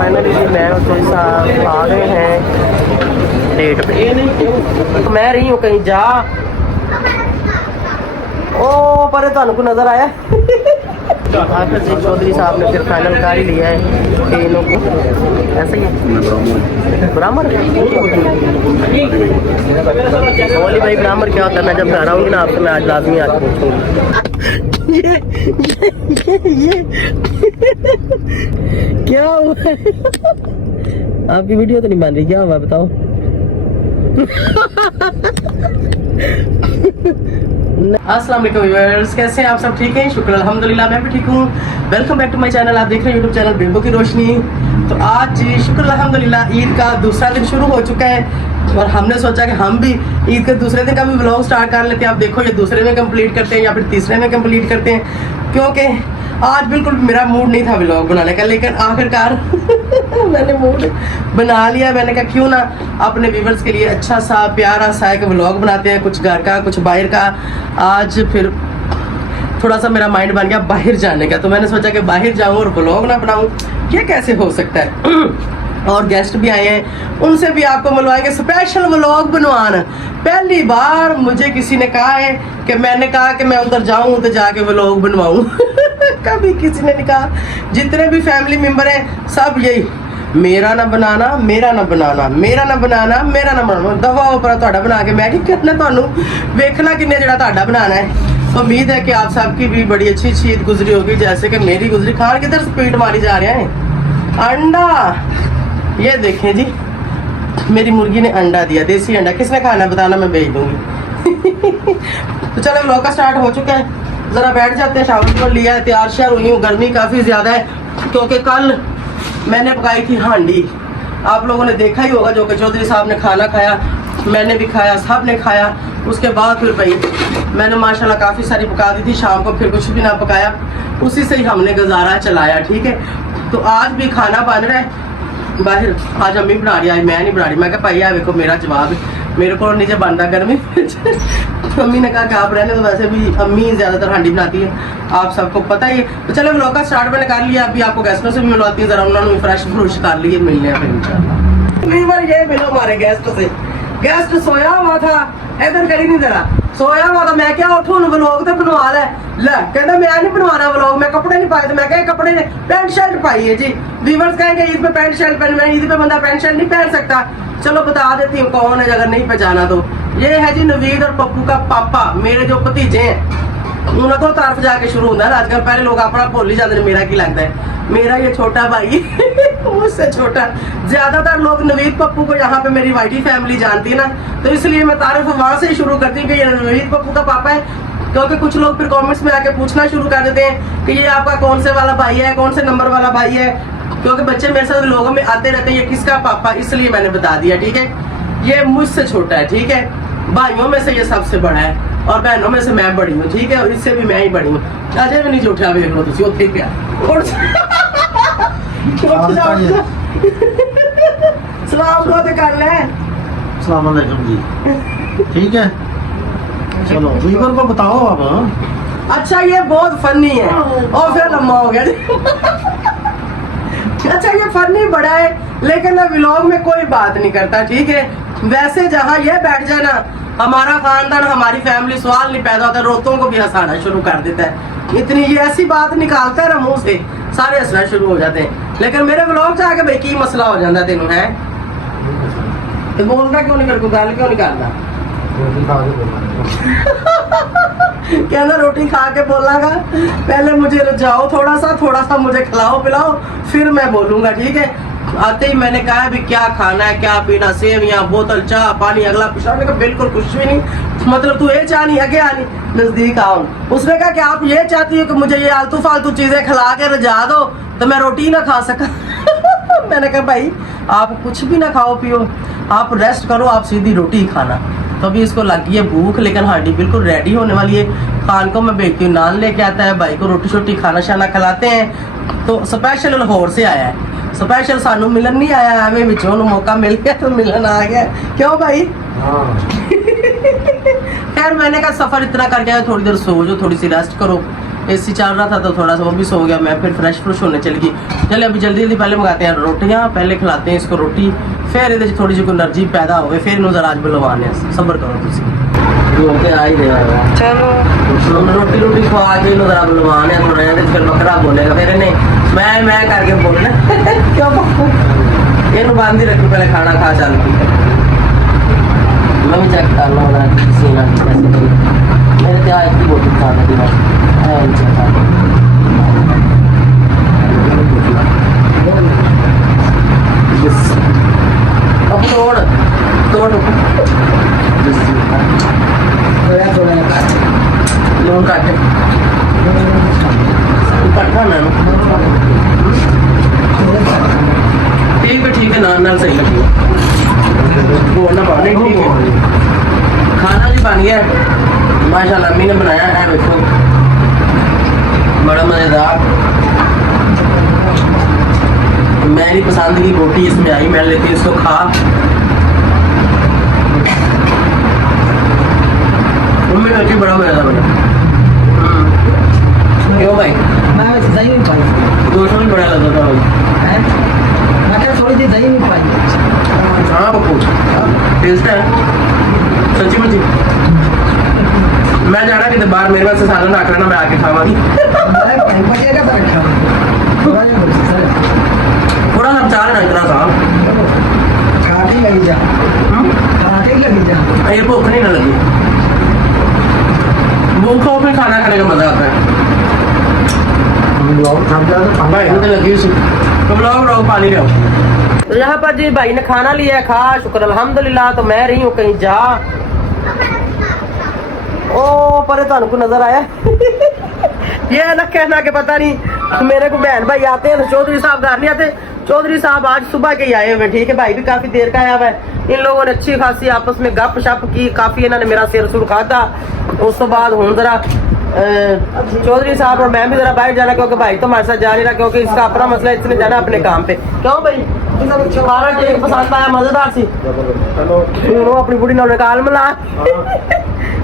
Finally मैं और कोई साहब आ गए हैं डेट पे। तो मैं रही हूँ कहीं जा ओ पर तुहानू को नजर आया आखिर से चौधरी साहब ने फिर फाइनल कर ही लिया है कि इन्हों को ऐसा ही है ब्राह्मण। ओली भाई ब्राह्मण क्या होता है? मैं जब घर आऊँगी ना आपसे मैं आज लाजमी आके पूछूंगी ये क्या हुआ है? आपकी वीडियो तो नहीं बन रही, क्या हुआ बताओ? अस्सलाम वालेकुम व्यूअर्स, कैसे हैं आप सब? ठीक हैं? शुक्र अल्हम्दुलिल्लाह मैं भी ठीक हूँ। Welcome back to my channel. आप देख रहे हैं यूट्यूब चैनल बेबो की रोशनी। तो आज शुक्र अल्हम्दुलिल्लाह ईद का दूसरा दिन शुरू हो चुका है और हमने सोचा कि हम भी ईद के दूसरे दिन का भी व्लॉग स्टार्ट कर लेते हैं। आप देखो ये दूसरे में कंप्लीट करते हैं या फिर तीसरे में कंप्लीट करते हैं, क्योंकि आज बिल्कुल मेरा मूड नहीं था व्लॉग बनाने का, लेकिन आखिरकार मैंने मूड बना लिया। मैंने कहा क्यों ना अपने व्यूवर्स के लिए अच्छा सा प्यारा सा एक व्लॉग बनाते हैं, कुछ घर का कुछ बाहर का। आज फिर थोड़ा सा मेरा माइंड बन गया बाहर जाने का, तो मैंने सोचा कि बाहर जाऊं और व्लॉग ना बनाऊं, ये कैसे हो सकता है। और गेस्ट भी आए हैं, उनसे भी आपको मिलवाएंगे, स्पेशल व्लॉग बनवाना। पहली बार मुझे किसी ने कहा है कि मैंने कहा कि मैं उधर जाऊं तो जाके व्लॉग बनवाऊं कभी किसी ने नहीं कहा। जितने भी फैमिली मेंबर हैं सब यही, मेरा ना बनाना, मेरा ना बनाना, मेरा ना बनाना, मेरा ना बनाना। दवा ऊपर तुहाडा बना के मैं की करना, तुहानू वेखना किन्ने जेड़ा तुहाडा बनाना है। उम्मीद है कि आप सबकी भी बड़ी अच्छी ईद गुजरी होगी जैसे कि मेरी गुजरी। खान किधर स्पीड मारी जा रहे हैं? अंडा ये देखें जी, मेरी मुर्गी ने अंडा दिया, देसी अंडा। किसने खाना बताना, मैं भेज दूंगी तो चलो व्लॉग का स्टार्ट हो चुका है। जरा बैठ जाते हैं, शावर लिया है, तैयार श्यार हुई हूँ। गर्मी काफ़ी ज़्यादा है क्योंकि कल मैंने पकाई थी हांडी। आप लोगों ने देखा ही होगा, जो कि चौधरी साहब ने खाना खाया, मैंने भी खाया, सब ने खाया। उसके बाद फिर भाई मैंने माशाल्लाह काफ़ी सारी पका दी थी। शाम को फिर कुछ भी ना पकाया, उसी से ही हमने गुजारा चलाया। ठीक है, तो आज भी खाना बन रहा है बाहर। आज अम्मी बना रही, आज मैं नहीं बना रही। मैं कहा भाई देखो मेरा जवाब, मेरे को नीचे बनता गर्मी अम्मी ने कहा कि आप रहने तो, वैसे भी अम्मी ज़्यादातर हांडी बनाती है, आप सबको पता ही है। तो चलो व्लॉग का स्टार्ट मैंने कर लिया। अभी आपको गेस्टों से भी मिलवाती है, जरा उन्होंने फ्रेश फ्रूश कर लिए, मिलने हैं फिर इंशाल्लाह। ये मिलो हमारे गेस्ट से। गेस्ट सोया हुआ था, इधर करी नहीं जरा, सोया हुआ था। मैं क्या उठो व्लॉग तो बनवा ले कहता मैं नहीं बनवाना व्लॉग, मैं कपड़े नहीं पाए। तो मैं क्या कपड़े पैंट शर्ट पाई है जी। व्यूअर्स कहेंगे ईद पे पैंट शर्ट पहन, मैं ईद पे बंदा पैंट शर्ट नहीं पहन सकता। चलो बता देती हूँ कौन है, अगर नहीं पहचाना तो। ये है जी नवीद और पप्पू का पापा, मेरे जो भतीजे हैं। उनको तरफ जाके शुरू होता है आजकल, पहले लोग अपना भूल ही जाते हैं। मेरा की लगता है, मेरा ये छोटा भाई मुझसे छोटा। ज्यादातर लोग नवीद पप्पू को यहाँ पे मेरी वाइटी फैमिली जानती है ना, तो इसलिए मैं तारीफ वहां से ही शुरू करती हूँ कि ये नवीद पप्पू का पापा है। क्योंकि कुछ लोग फिर कमेंट्स में आके पूछना शुरू कर देते हैं कि ये आपका कौन से वाला भाई है, कौन से नंबर वाला भाई है। क्योंकि बच्चे मेरे साथ लोगों में आते रहते हैं ये किसका पापा, इसलिए मैंने बता दिया। ठीक है, ये मुझसे छोटा है। ठीक है, भाइयों में से ये सबसे बड़ा है और बहनों में से मैं बड़ी हूँ। ठीक है, और इससे भी मैं ही बड़ी हूँ। अजय भी नहीं झूठा, देख लो तुम उठे क्या सलाम को तो कर ले। अस्सलाम वालेकुम जी। ठीक है, चलो व्यूअर को बताओ अब। अच्छा ये बहुत फनी है और फिर लम्बा हो गया अच्छा ये फनी बड़ा है, लेकिन ना व्लॉग में कोई बात नहीं करता। ठीक है, वैसे जहाँ ये बैठ जाए ना, हमारा खानदान हमारी फैमिली सवाल नहीं पैदा होता, रोतों को भी हंसाना शुरू कर देता है। इतनी ये ऐसी बात निकालता है ना मुंह से, सारे हंसना शुरू हो जाते हैं। लेकिन मेरे व्लॉग से आके भाई की मसला हो जाता तेनू है, तो बोलना क्यों नहीं, मेरे को गाल क्यों निकालना कहना रोटी खा के बोलागा। पहले मुझे रजाओ, थोड़ा सा मुझे खिलाओ पिलाओ, फिर मैं बोलूंगा। ठीक है, आते ही मैंने कहा भी क्या खाना है, क्या पीना, सेवियां, बोतल, चाह, पानी, अगला पिछला। मैंने कहा बिल्कुल कुछ भी नहीं, मतलब तू ये चाह नहीं आगे आनी, नजदीक आओ। उसने कहा कि आप ये चाहती हो कि मुझे ये आलतू फालतू चीजें खिला के रजा दो तो मैं रोटी ना खा सका मैंने कहा भाई आप कुछ भी ना खाओ पियो, आप रेस्ट करो, आप सीधी रोटी खाना। तो अभी इसको लगी है भूख, लेकिन हांडी बिल्कुल रेडी होने वाली है। खान को मैं बेचती हूँ, नान लेके आता है, भाई को रोटी शोटी खाना शाना खिलाते हैं। तो स्पेशल लाहौर से आया है, स्पेशल सानू मिलन नहीं आया, हमें बिचों मौका मिल गया तो मिलन आ गया। क्यों भाई? खैर मैंने कहा सफर इतना कर गया, थोड़ी देर सो जाओ, थोड़ी सी रेस्ट करो, एसी चल रहा था तो थोड़ा सा वो भी सो गया, मैं फिर फ्रेश फ्रुश होने चली गई। चले अभी जल्दी जल्दी पहले मंगाते हैं रोटियाँ, पहले खिलाते हैं इसको रोटी, फिर ये थोड़ी सी एनर्जी पैदा हो गई, फिर इन्हों जरा आज बुलवाने सब्र करो तुम होते आ ही रहा। चलो रोटी रोटी खवा के इन्हों जरा बुलवाने थोड़ा जहाँ फिर बकरा बोलेगा, फिर इन्हें मैं करके बोलना क्यों इन बंद ही रखी, पहले खाना खा चलती है। मैं भी चेक कर लूँ सीना कैसे करी, मेरे क्या एक ही बोतल खा रही अब तोड़ तोड़ लून काटे कट्ठा ना ठीक है नाल सही लगी बोलना पानी ठीक है। खाना भी बन गया माशाल्लाह, अम्मी ने बनाया है, देखो बड़ा मजेदार। मेरी पसंद की रोटी इसमें आई, मैं लेती इसको खा। मम्मी ने बड़ा मजेदार बना। क्यों भाई दही नहीं पाई, दोस्तों भी बड़ा लगा था मैं थोड़ी सी दही नहीं पाई। हाँ बप्पू टेस्ट है सच्ची मुझे। मैं जाना कि बाहर मेरे पास सालन रख लेना, मैं आके खावांगी। थोड़ा सा चार ना इतना सा लगी जा ये भूख नहीं ना लगी, भूख हो फिर खाना खाने का मजा आता है। भाई मुझे लगी उसी तो ब्लॉग पानी लिया। तो यहाँ पर जी भाई ने खाना लिया है, खा शुक्र अल्हम्दुलिल्लाह। तो मैं रही हूँ कहीं जा, ओ पर तुम को नजर आया ये ना कहना कि पता नहीं मेरे को बहन भाई आते हैं तो चौधरी साहब घर नहीं आते। चौधरी साहब आज सुबह के ही आए हुए, ठीक है भाई भी काफी देर का आया हुआ है। इन लोगों ने अच्छी खासी आपस में गप शप की, काफी इन्होंने मेरा सिर सुर खाता। उस तो बाद हूँ जरा चौधरी साहब और मैं भी जरा बाहर जाना, क्योंकि भाई तो हमारे साथ जा नहीं रहा, क्योंकि इसका अपना मसला, इसने जाना अपने काम पे। क्यों भाई खाना ठीक पसंद आया, मजेदार सी अपनी बुढ़ी नौ निकाल मिला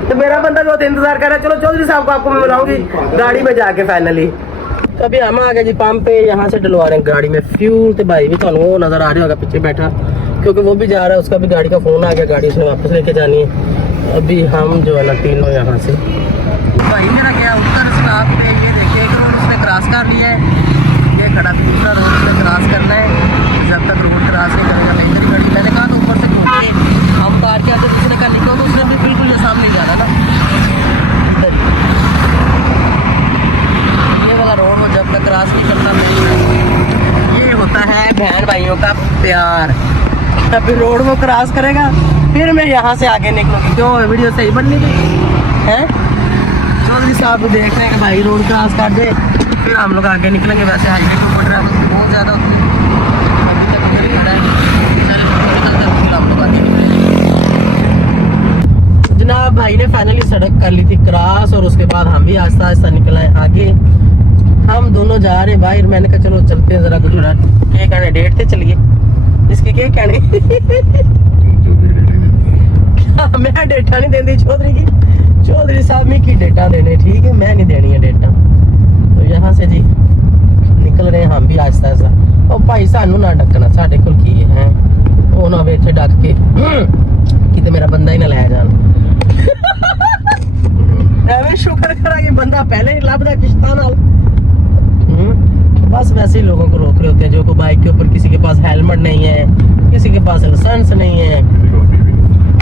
तो मेरा बंदा बहुत इंतजार कर रहा है। चलो चौधरी साहब को आपको मैं मिलाऊंगी गाड़ी में जाके फाइनली। तो अभी हम आ गए जी पंप पे, यहाँ से डलवा रहे हैं गाड़ी में फ्यूल। तो भाई भी तो वो नजर आ रहा होगा पीछे बैठा, क्योंकि वो भी जा रहा है, उसका भी गाड़ी का फोन आ गया, गाड़ी उसने वापस लेके जानी है। अभी हम जो है ना तीनों यहाँ से भाई मेरा गया उत्तर स्टॉप पे, ये देखिए एक रोड उसने क्रॉस कर लिया है, ये खड़ा दूसरा रोड उसने क्रॉस करना है। जब तक रोड क्रॉस नहीं करेगा नहीं करी गाड़ी, मैंने कहा तो ऊपर से घूम के हम कार के आते दूसरे का निकलो, तो उसने भी बिल्कुल ये सामने जाना था। ये वाला रोड में जब तक क्रॉस नहीं करना, ये होता है बहन भाइयों का प्यार। अभी रोड वो क्रॉस करेगा फिर मैं यहाँ से आगे निकलूंगी। क्यों वीडियो सही बननी है? चौधरी साहब को देख रहे हैं कि भाई रोड क्रॉस कर दे, फिर हम लोग आगे निकलेंगे। वैसे हाईवे के ऊपर ट्रैफिक बहुत ज़्यादा होती है, अभी तक उधर ही खड़ा है, हम लोग आगे निकलेंगे। जनाब भाई ने फाइनली सड़क कर ली थी क्रॉस, और उसके बाद हम भी आहिस्ता आहिस्ता निकल आए आगे। हम दोनों जा रहे भाई, मैंने कहा चलो चलते हैं जरा, कुछ क्या कहने डेट से चलिए, इसके क्या कहने मैं डेटा नहीं देती चौधरी की, चौधरी साहब में की डेटा देने, ठीक है मैं नहीं देनी है डेटा। तो यहाँ से जी निकल रहे हैं हम भी आहिस्ता आहिस्ता। और भाई सानू ना डकना, साढ़े को की है वो ना इतने डक के कि मेरा बंदा ही ना लाया जान शुक्र करा कि बंदा पहले ही लभदा किश्ता नाल। बस वैसे ही लोगों को रोक रहे होते हैं जो को बाइक के ऊपर किसी के पास हेलमेट नहीं है, किसी के पास लाइसेंस नहीं है,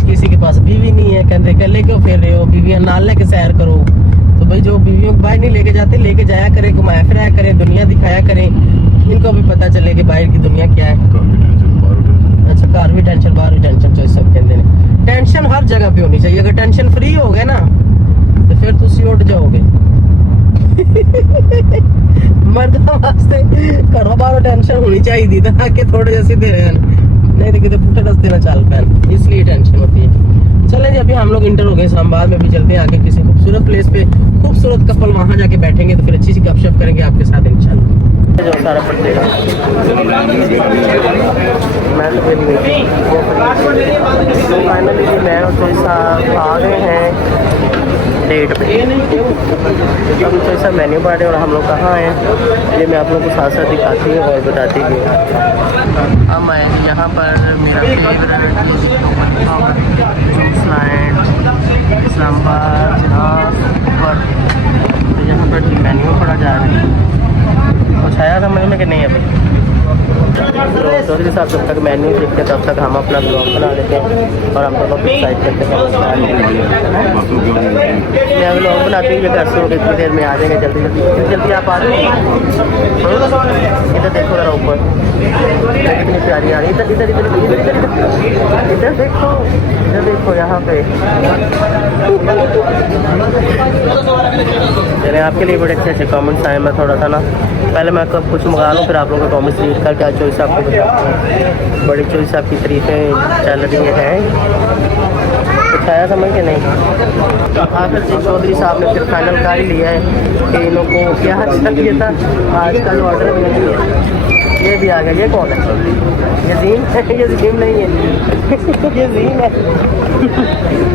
किसी के पास बीवी नहीं है, कहते कल क्यों फिर रहे हो, बीवियां नाल लेके सैर करो। तो भाई जो बीवियों को बाहर नहीं लेके जाते, लेके जाया करे, घुमाया फिराया करे, दुनिया दिखाया करें, इनको भी पता चले कि बाहर की दुनिया क्या है। अच्छा घर भी टेंशन बाहर भी टेंशन, जो सब कहते हैं टेंशन हर जगह पे होनी चाहिए। अगर टेंशन फ्री हो गए ना तो फिर तुम उठ जाओगे मर्दों वास्ते घरों बाहरों टेंशन होनी चाहिए ताकि थोड़े जैसे सीधे रहन, नहीं तो कितने पुट्ठे रास्ते में चल पैन, इसलिए टेंशन होती है। चलें जी अभी हम लोग इंटर हो गए इस्लामाबाद में, भी चलते हैं आगे किसी खूबसूरत प्लेस पे, खूबसूरत कपल वहाँ जाके बैठेंगे तो फिर अच्छी सी गपशप करेंगे आपके साथ इंशाल्लाह। जो सारा पड़ेगा फाइनली मैं आ गए हैं डेट पे। अब तो ऐसा मेन्यू पढ़ रहे और हम लोग कहाँ आए हैं ये मैं आप लोगों को साथ साथ दिखाती हूँ और बताती हूँ। हम आए हैं यहाँ पर मेरा फेवरेट इस्लामाबाद पर, तो यहाँ पर मेन्यू पढ़ा जा रहा है। कुछ आया समझ में कि नहीं अभी? तो चौधरी साहब जब तक मेन्यू देखते हैं तब तक हम अपना ब्लॉग बना लेते हैं और हम दोनों डिसाइड करते हैं। मैं ब्लॉग बनाती हूँ, ये घर से होकर इतनी देर में आ जाएंगे। जल्दी जल्दी जल्दी आप आ जाओ। इधर देखो जरा ऊपर कितनी प्यारी आ रही है। इधर इधर इधर इधर इधर इधर देखो यहाँ पे। मैंने आपके लिए बड़े अच्छे अच्छे कमेंट्स आए। मैं थोड़ा सा ना पहले मैं कब कुछ मंगा लूँ फिर आप लोगों का कमेंट्स रीड कर क्या चॉइस आपको बताता हूँ। बड़ी चॉइस आपकी तारीफें चल रही हैं। कुछ आया समझ के नहीं? आखिर जी चौधरी साहब ने फिर फाइनल कर ही लिया है कि इन्हों को क्या अच्छा किया था। आजकल ऑर्डर नहीं है, ये भी आ गया। ये कौन है? यजीम है? यजीम नहीं है यजीम है।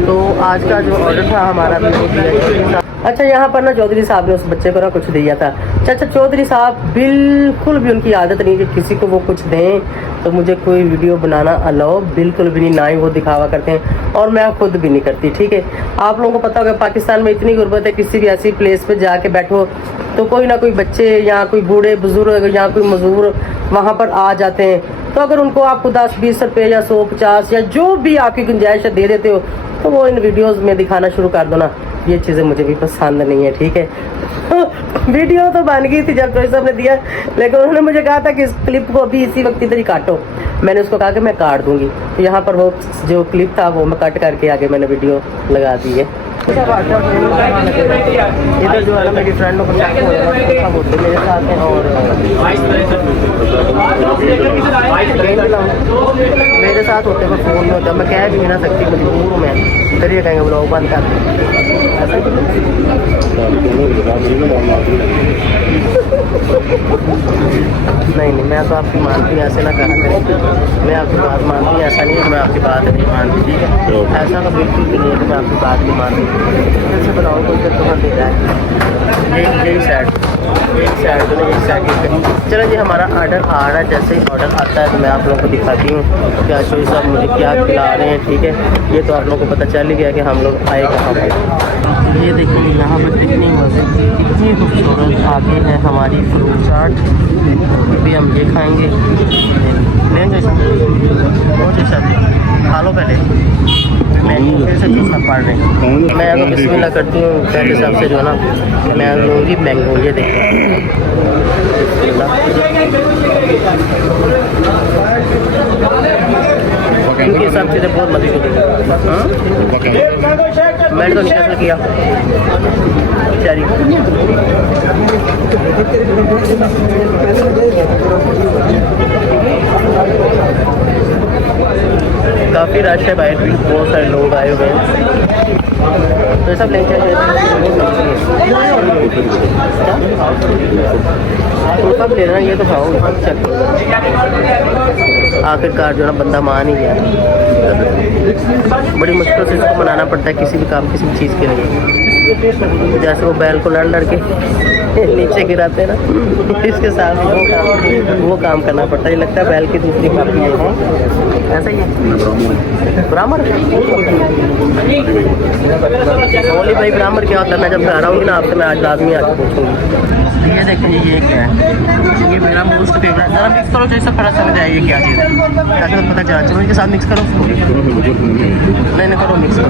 तो आज का जो ऑर्डर था हमारा भी वो दिया। अच्छा यहाँ पर ना चौधरी साहब ने उस बच्चे को ना कुछ दिया था। अच्छा चौधरी साहब बिल्कुल भी उनकी आदत नहीं कि किसी को वो कुछ दें तो मुझे कोई वीडियो बनाना अलाउ बिल्कुल भी नहीं, ना ही वो दिखावा करते हैं और मैं खुद भी नहीं करती। ठीक है, आप लोगों को पता होगा पाकिस्तान में इतनी गुर्बत है, किसी भी ऐसी प्लेस पे जाके बैठो तो कोई ना कोई बच्चे या कोई बूढ़े बुजुर्ग या कोई मजदूर वहाँ पर आ जाते हैं। तो अगर उनको आपको 10-20 रुपये या 100-50 या जो भी आपकी गुंजाइश दे देते हो तो वो इन वीडियोस में दिखाना शुरू कर दो ना। ये चीज़ें मुझे भी पसंद नहीं है। ठीक है वीडियो तो बन गई थी जब चौधरी साहब ने दिया, लेकिन उन्होंने मुझे कहा था कि इस क्लिप को अभी इसी वक्त इधर ही काटो। मैंने उसको कहा कि मैं काट दूंगी, तो यहाँ पर वो जो क्लिप था वो मैं कट करके आगे मैंने वीडियो लगा दी है। इधर जो है ना मेरी फ्रेंड मेरे साथ हैं और मेरे साथ होते हैं फ़ोन में होता है। मैं कह भी नहीं ना सकती, मजबूर हूँ मैं। फिर ये कहेंगे ब्लॉग बंद कर नहीं मैं तो आपकी मानती हूँ, ऐसे ना कहा करें। मैं आपकी बात मानती हूँ, ऐसा नहीं है कि मैं आपकी बात नहीं मानती। ठीक है, ऐसा तो बिल्कुल भी नहीं है कि मैं आपकी बात नहीं मानती। जैसे बताऊँ कोई फिर तुम्हारा दे रहा है यही साइड चलो जी हमारा ऑर्डर आ रहा है। जैसे ही ऑर्डर आता है तो मैं आप लोगों को दिखाती हूँ क्या चॉइस साहब मुझे क्या खिला रहे हैं। ठीक है, ये तो आप लोगों को पता चल ही गया कि हम लोग आए कहाँ पे। ये देखिए यहाँ पर कितनी मज़े कितनी खूबसूरत आगे है हमारी फ्रूट चाट। अभी हम ये खाएँगे, लेंगे जैसा खा लो पहले। मैंने फिर से चूसना पड़ रहे हैं। मैं तो बिस्मिल्लाह करती हूँ पहले हिसाब से जो है ना मैं लूँगी मैंगो। ये देखो इनके हिसाब से तो बहुत मज़े की। मैंने तो नहीं कैसे किया बेचारी। काफ़ी रश है बाहर भी, बहुत सारे लोग आए हुए हैं। तो सब लेके तो सब लेना, ये तो खाओ चल। आखिरकार जो है ना बंदा मान ही गया। बड़ी मुश्किल से इसको मनाना पड़ता है किसी भी काम किसी भी चीज़ के लिए। जैसे वो बैल को लड़ के नीचे गिराते हैं ना, इसके साथ वो काम करना पड़ता है। लगता है बैल की दूसरी काफी है, ऐसा ही है। ब्राह्मण ओली भाई ब्राह्मण क्या होता है? मैं जब घर आऊँगी ना आपसे मैं आज लाजमी आके पूछूँगी। ये देखें ये क्या है, ये मेरा मोस्ट फेवरेट। ज़रा मिक्स करो जैसा पता समझ आए ये क्या चीज़ है, ताकि तो पता चला। चलो इसके साथ मिक्स करो, नहीं करो मिक्स करो।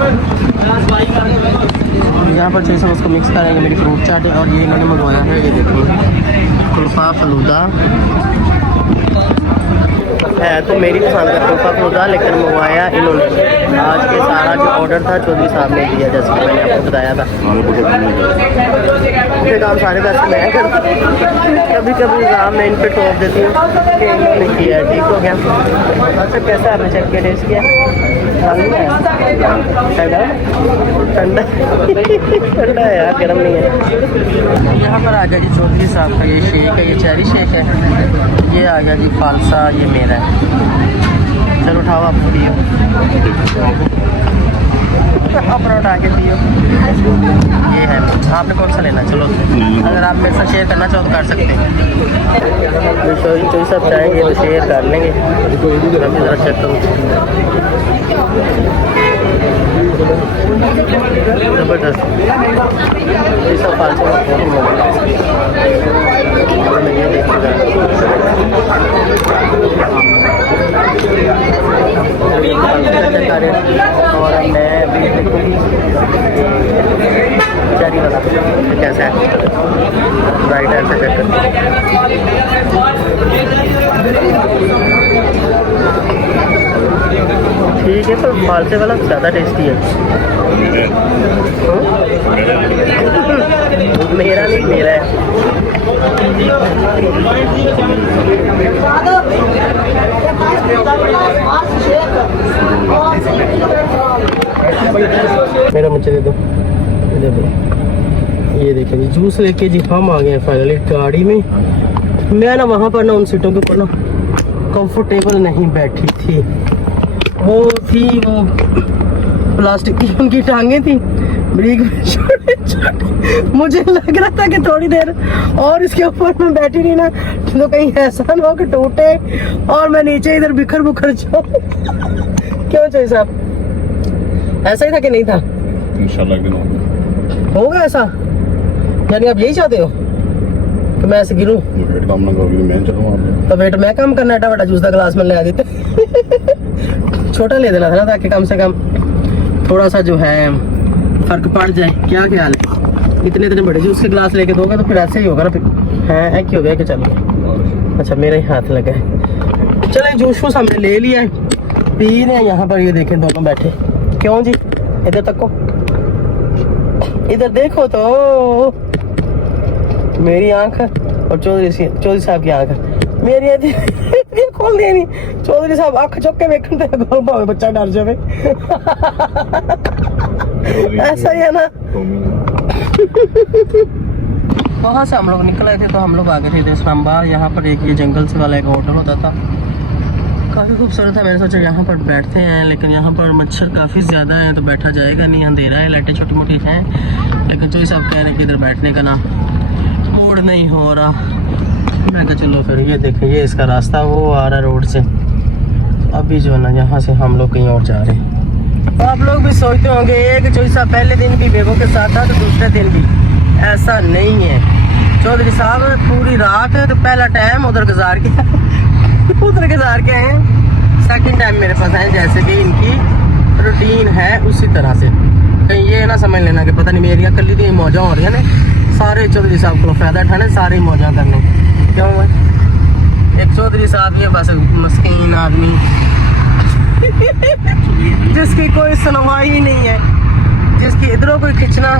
यहाँ पर जैसे उसको मिक्स करेंगे। मेरी फ्रूट चाट है और ये इन्होंने मंगवाया है, ये देखिए कुल्फ़ा फलूदा है। तो मेरी पसंद का कुल्फ़ा फलूदा, लेकिन मंगवाया इन्होंने। आज के सारा जो ऑर्डर था चौधरी साहब ने दिया, जैसे कि मैंने आपको बताया था। ये काम सारे वैसे मैं करता हूँ, कभी कभी काम मैं इन पर टोक देती हूँ कि इन्होंने किया है। ठीक हो गया। अच्छा कैसा आपने चेक किया, टेस्ट किया? ठंडा ठंडा है यार, गर्म नहीं है। यहाँ पर आ गया जी चौधरी साहब का ये शेक है, ये चेरी शेक है। ये आ गया जी फालसा, ये मेरा है। चलो उठाओ आप पियो। अपना उठा के पियो। ये है, आपने कौन सा लेना? चलो अगर आप मेरे साथ शेयर करना चाहो तो कर सकते हैं। जो सब चाहेंगे तो शेयर कर लेंगे। मैं ज़रा चेक करूँ। ज़बरदस्त ये सब फालतू ये देखिएगा। और मैं अभी चेरी वाला कैसा है, राइट हैंड से चेक करते ठीक है, पर फालसे वाला ज़्यादा टेस्टी है। मेरा नहीं, मेरा है। मेरा मुझे दे दो। ये देखिए जी, जूस लेके जी हम आ गए फाइनली गाड़ी में। मैं ना वहाँ पर ना उन सीटों के ऊपर ना कंफर्टेबल नहीं बैठी थी। वो प्लास्टिक की उनकी टांगे थी, ब्रेक छोटे। मुझे लग रहा था कि थोड़ी देर और इसके ऊपर मैं बैठी नहीं ना तो कहीं ऐसा ना हो कि टूटे और मैं नीचे इधर बिखर बुखर जाऊं। क्यों चाहिए साहब, ऐसा ही था कि नहीं था? इंशाल्लाह एक दिन होगा ऐसा, यानी आप यही चाहते हो कि मैं ऐसे गिरूं? वेट काम ना करोगे मैं चलूँ आप। तो वेट मैं कम करना, बड़ा जूस का गिलास में ले आ देते। छोटा ले देना था ना, ताकि कम से कम थोड़ा सा जो है फर्क पड़ जाए। क्या ख्याल है? इतने इतने बड़े जूस के गिलास लेके दोगे तो फिर ऐसे ही होगा ना। फिर है कि हो गया कि चलो, अच्छा मेरा ही हाथ लगा है। चले जूस वूस हमने ले लिया है, पी रहे हैं। यहाँ पर ये देखें दोनों बैठे। क्यों जी, इधर तक को, इधर देखो तो मेरी आंख और चौधरी साहब की आंख। मेरी खोल दे नहीं, चौधरी साहब अख चुक के वेखन ते गोल भावे बच्चा डर जावे। ऐसा ही है ना। वहाँ से हम लोग निकल आए थे तो हम लोग आ गए थे इस्लामाबाद। यहाँ पर एक ये जंगल से वाला एक होटल होता था, काफ़ी खूबसूरत था। मैंने सोचा यहाँ पर बैठते हैं, लेकिन यहाँ पर मच्छर काफ़ी ज़्यादा है तो बैठा जाएगा नहीं। अंधेरा है, लाइटें छोटी मोटी हैं, लेकिन जो साहब कह रहे हैं कि इधर बैठने का ना मूड नहीं हो रहा। मैं कहा चलो फिर। ये देखें, ये इसका रास्ता वो आ रहा है रोड से। अभी जो है ना यहाँ से हम लोग कहीं और जा रहे हैं। तो आप लोग भी सोचते होंगे कि चौधरी साहब पहले दिन भी बेगों के साथ था तो दूसरे दिन भी। ऐसा नहीं है। चौधरी साहब पूरी रात तो पहला टाइम उधर गुजार के उधर गुजार के आए, सेकंड टाइम मेरे पास आए। जैसे कि इनकी रूटीन है उसी तरह से। कहीं ये ना समझ लेना कि पता नहीं मेरी अकली दी मौजा हो रही है ना, सारे चौधरी साहब को फायदा उठाने, सारे मौजा करने। क्यों है? एक चौधरी साहब ये बस मस्कीन आदमी जिसकी कोई सुनवाई नहीं है, जिसकी इधरों कोई खींचना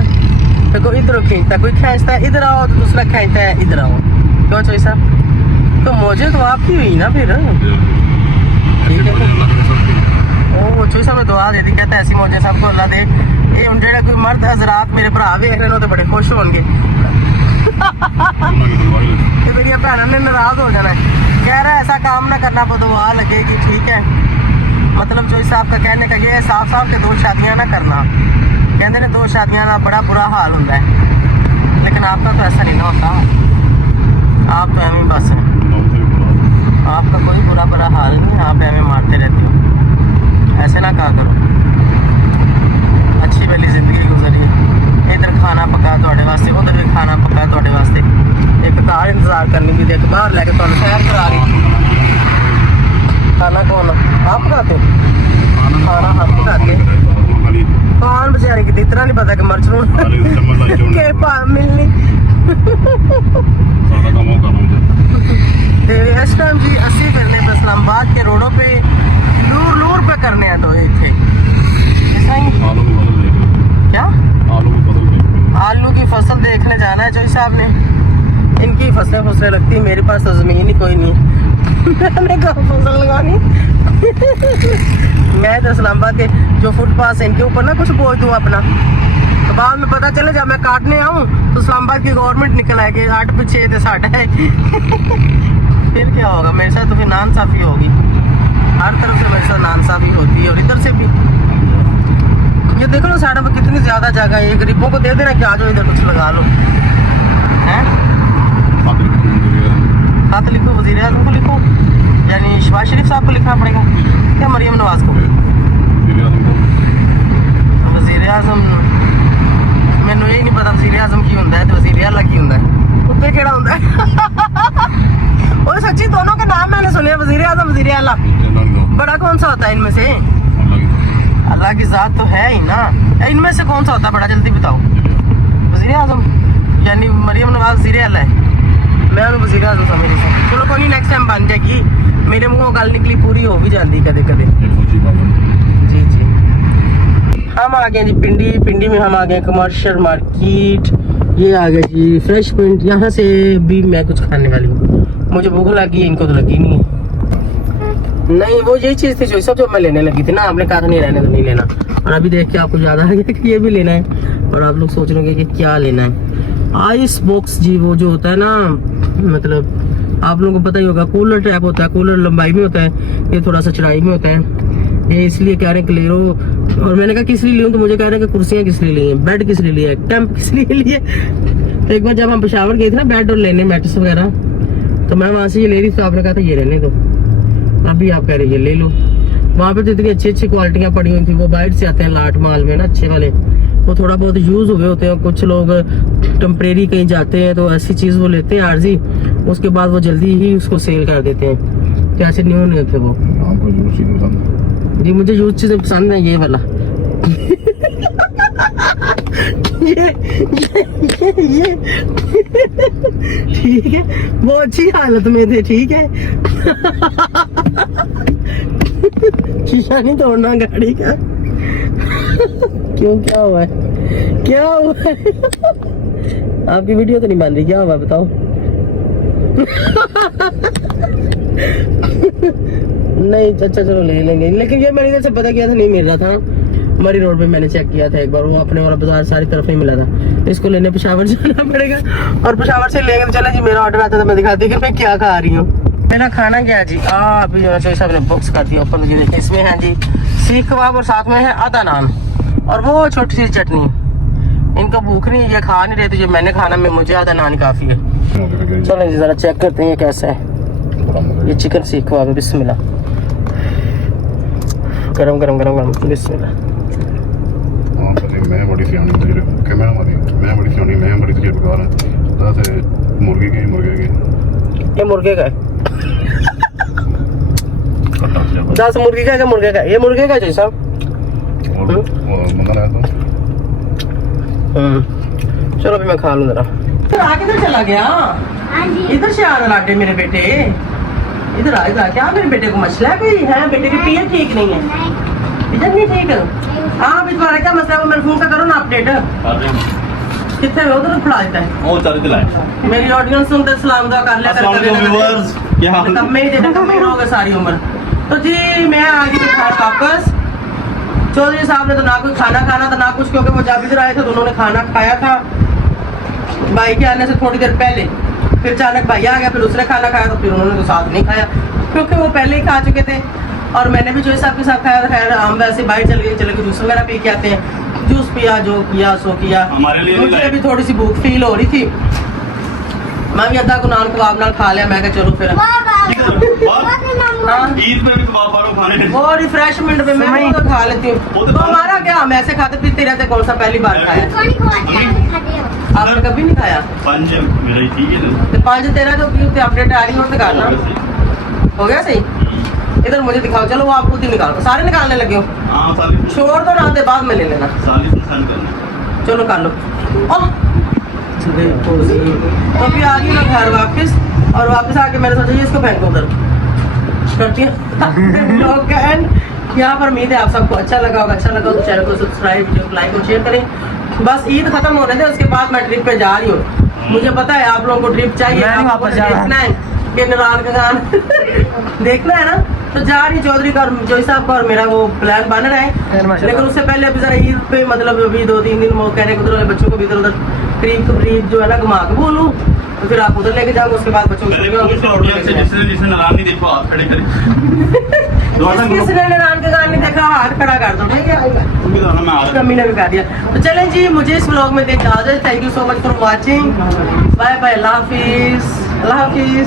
तो कोई इधरों खींचता, कोई खींचता है इधर आओ तो दूसरा खींचता है इधर आओ। क्यों चौधरी साहब? तो मौजे तो आपकी हुई ना फिर। ठीक है। ओ चौधरी साहब ने दुआ दे दी, कहता है ऐसी मौजे सबको अल्लाह दे। ये उन जेड़ा कोई मर्द हजरात मेरे भरा देख रहे हो तो बड़े खुश होंगे। तो मेरी भैन ने नाराज हो जाना है, कह रहा है ऐसा काम ना करना, बदुआ लगेगी। ठीक है, मतलब चौधरी साहब का कहने का ये है साफ साफ के 2 शादियां ना करना। कहते हैं 2 शादियां ना बड़ा बुरा हाल होता है, लेकिन आपका तो ऐसा नहीं ना होता। आप तो एवं बस हैं, आपका कोई बुरा हाल नहीं, आप एवं मारते रहते हो। ऐसे ना कहा करो। अच्छी वाली जिंदगी गुजरी, इधर खाना पका थोड़े वास्ते, उधर भी खाना पका थोड़े वास्ते। एक कार इंतजार करनी थी, एक बाहर लेके तो सैर करा रही। खाना कौन आप पकाते? खाना आप पकाते? कौन बेचारे की इतना नहीं पता कि मर्चरूं के मिलनी। इस टाइम जी अस्सी करने पे इस्लामाबाद के रोडों पे लूर पे करने हैं। तो थे ऐसा ही क्या आलू की फसल देखने जाना है चौधरी साहब ने। इनकी फसलें लगती है, मेरे पास तो जमीन ही कोई नहीं है। मैंने कहा फसल लगानी। मैं तो इस्लामाबाद के जो फुटपाथ है इनके ऊपर ना कुछ बोझ दूँ अपना, तो बाद में पता चले जब मैं काटने आऊँ तो इस्लामाबाद की गवर्नमेंट निकल आएगी 8 पीछे तो 60 है। फिर क्या होगा मेरे साथ? तो फिर नाइंसाफी होगी। हर तरफ से मेरे साथ नाइंसाफी होती है और इधर से भी। ये देखो ना साइड में कितनी ज्यादा जगह है, ये गरीबों को दे देना कि आ जाओ इधर कुछ लगा लो। हैं हाथ लिखो, वजीर आजम को लिखो, यानी शहबाज शरीफ साहब को लिखना पड़ेगा क्या मरियम नवाज को? वजीर आजम मैनू यही नहीं पता वजीर आजम की होंदा है तो वजीर आला की होंदा है, उत्ते केड़ा होंदा है? और सच्ची दोनों के नाम मैंने सुने, वजीर आजम वजीर आला। बड़ा कौन सा होता है इनमें से? अल्लाह की जात तो है ही ना, इनमें से कौन सा होता है बड़ा, जल्दी बताओ। वजीर आजम यानी मरियम नवाज वजीर आला है, मैं वजीर आजम समझ रही हूँ। चलो कोई नहीं, नेक्स्ट टाइम बन जाएगी, मेरे मुंहों गल निकली पूरी हो भी जाती कदे कदे। जी जी हम आ गए जी पिंडी। पिंडी में हम आ गए कमर्शियल मार्केट, ये आ गया जी फ्रेश पॉइंट। यहाँ से भी मैं कुछ खाने वाली हूँ, मुझे भूख लगी है, इनको तो लगी नहीं है। नहीं वो यही चीज थी जो सब जो मैं लेने लगी थी ना, आपने कहा था नहीं रहने तो नहीं लेना, और अभी देख के आपको याद आ गया कि ये भी लेना है, और आप लोग सोच रहे होंगे कि क्या लेना है। आइस बॉक्स जी, वो जो होता है ना, मतलब आप लोगों को पता ही होगा, कूलर टाइप होता है, कूलर लंबाई में होता है, ये थोड़ा सा चौड़ाई में होता है। ये इसलिए कह रहे हैं कि ले लो, और मैंने कहा किस लिए लूँ, तो मुझे कह रहे हैं कि कुर्सियाँ किस लिए ली हैं, बेड किस लिए लिया है, टेम्प किस लिए लिए। तो एक बार जब हम पेशावर गए थे ना बेड और लेने मैट्रेस वगैरह, तो मैं वहाँ से ये ले रही थी, आपने कहा था ये रहने दो, अभी आप कह रहे ये ले लो। वहाँ पे तो इतनी अच्छी अच्छी क्वालिटियाँ पड़ी हुई थी, वो बाहर से आते हैं लाट माल में ना अच्छे वाले, वो थोड़ा बहुत यूज हुए होते हैं। कुछ लोग टेम्परेरी कहीं जाते हैं तो ऐसी चीज वो लेते हैं आरजी, उसके बाद वो जल्दी ही उसको सेल कर देते हैं, तो ऐसे न्यू नहीं होते वो। जी मुझे यूज चीजें पसंद है, ये वाला ये ठीक है, वो अच्छी हालत में थे, ठीक है। शीशा नहीं तोड़ना गाड़ी का। क्यों, क्या हुआ है, क्या हुआ है? आपकी वीडियो तो नहीं बन रही, क्या हुआ बताओ? नहीं अच्छा चलो ले लेंगे, लेकिन ये मैंने इधर से पता किया था, नहीं मिल रहा था। मरी रोड पे मैंने चेक किया था एक बार, वो अपने वाला बाजार सारी तरफ ही मिला था। इसको लेने पेशावर जाना पड़ेगा, और पेशावर से लेंगे तो चले जी। मेरा ऑर्डर आता था, मैं दिखाती कि मैं क्या खा रही हूँ। मेरा खाना क्या जी, अभी जो है साहब ने बॉक्स कर दिया ऊपर, देखिए इसमें है जी सीख कबाब, और साथ में है आधा नान, और वो छोटी सी चटनी। इनको भूख नहीं, ये खा नहीं रहे, तो ये मैंने खाना में मुझे आधा नान काफी है। चलो जी जरा चेक करते हैं ये कैसा है। ये चिकन सीख कबाब है, बिस्मिल्लाह, गरम गरम गरम गरम, बिस्मिल्लाह। मैं बड़ी सियानी मैं बड़ी सियानी, मैं बड़ी तजर्बेकार है। मुर्गे के ये मुर्गे का है। 10 मुर्गी का, मुर्गे का, ये मुर्गे का जी साहब। चलो अभी मैं खा लूँ जरा। किधर चला गया? इधर से आ रहा लाडे मेरे बेटे, इधर आ, इधर क्या मेरे बेटे को मसला कोई है? बेटे की तबीयत ठीक नहीं है, इधर नहीं ठीक है। हाँ अभी तुम्हारा क्या मसला है, वो मेरे फोन का करो ना अपडेट। कितने में उधर फड़ा देता है, वो चल दिलाए। मेरी ऑडियंस सुनते सलाम दुआ कर लिया कर, तब में ही देना, कब में ही रहोगे सारी उम्र। तो जी मैं आ गई घर वापस। चौधरी साहब ने तो ना कोई खाना खाना था ना कुछ, क्योंकि वो जब इधर आए थे तो उन्होंने खाना खाया था भाई के आने से थोड़ी देर पहले। फिर अचानक भाई आ गया, फिर उसने खाना खाया, तो फिर उन्होंने तो साथ नहीं खाया क्योंकि वो पहले ही खा चुके थे, और मैंने भी जो साहब के साथ खाया था। खैर हम वैसे बाहर चले गए जूस वगैरह पी के आते हैं, जूस पिया, जो किया सो किया। हमारे लिए मुझे भी थोड़ी सी भूख फील हो रही थी, मैं भी अद्धा को नान कबाब नाल खा लिया। मैं चलो फिर ईद में भी कबाब वालों खाने, वो रिफ्रेशमेंट में मैं तो खा लेती हूँ। तो हमारा क्या, हम ऐसे खाते थे, तेरा से कौन सा पहली बार खाया? आपने कभी नहीं खाया? 5 मेरा ही ठीक है ना, तो 5 13 तो क्यों अपडेट आ रही हो तो करना हो गया सही। इधर मुझे दिखाओ, चलो वो आप खुद ही निकालो, सारे निकालने लगे हो। हाँ साली छोड़ दो ना, आते बाद में ले लेना। साली संसान करना। चलो कर लो। तो अभी आ गई मैं घर वापस, और वापस आके मैंने सोचा ये इसको फेंको उधर करती है। यहाँ पर उम्मीद है आप सबको अच्छा लगा होगा। अच्छा लगा तो चैनल को सब्सक्राइब, वीडियो को लाइक और शेयर करें। बस ईद खत्म होने दे, उसके बाद मैं ट्रिप पे जा रही हूँ। मुझे पता है आप लोगों को ट्रिप चाहिए, आपको देखना है कि नारायण का गान देखना है ना, तो जा रही चौधरी का और जोई साहब का और मेरा वो प्लान बन रहा है। लेकिन उससे पहले अभी जरा ईद पे मतलब अभी 2-3 दिन वो कह रहे हैं उधर वाले बच्चों को भी इधर उधर करीब जो है ना घुमा के बोलूँ, तो फिर आप उधर लेके जाओगे, उसके बाद बच्चों को पहले छोड़ोगे, पूछ फिर लो ऑटो ऑडियंस से, लेके जाओगे। जिसने नाराज नहीं देखो हाथ खड़े करे दोबारा किसने नारायण का गाना नहीं देखा, हाथ खड़ा कर दो, ठीक है। तुम भी दोनों में आ रहा कमी ने भी कर दिया। तो चलें जी, मुझे इस व्लॉग में दे इजाजत। Thank you so much for watching. Bye bye, अल्लाह हाफिज, अल्लाह हाफिज।